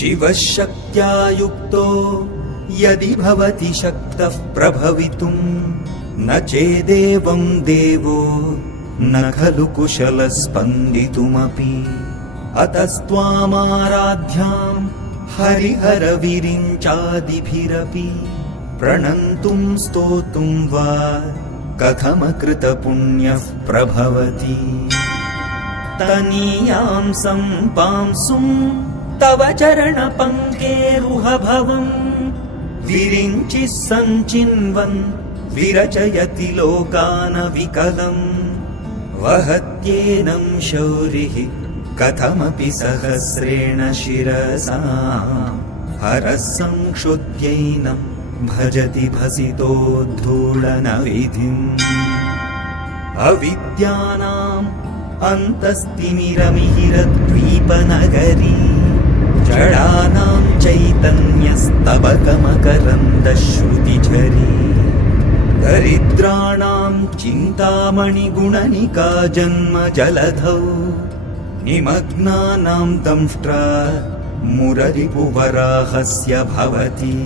शिवशक्त्या युक्तो यदि भवति शक्तः प्रभवितुं न चेदेवं देवो न खलु कुशलस्पन्दितुमपि अतस्त्वामाराध्यां हरिहरविरिञ्चादिभिरपि प्रणन्तुं स्तोतुं वा कथमकृतपुण्यः प्रभवति तनीयां सम्पांसुं तव चरणपङ्केरुहभवम् विरिञ्चिः सञ्चिन्वन् विरचयति लोकानविकलम् वहत्येनं शौरिः कथमपि सहस्रेण शिरसा हरः संक्षुद्यैनं भजति भसितोद्धूलनविधिम् अविद्यानाम् अन्तस्तिमिरमिहिरद्वीपनगरी जडानां चैतन्यस्तबकमकरन्दश्रुतिझरी दरिद्राणां चिन्तामणिगुणनिका जन्मजलधौ निमग्नानां दंष्ट्रा मुररिपुवराहस्य भवति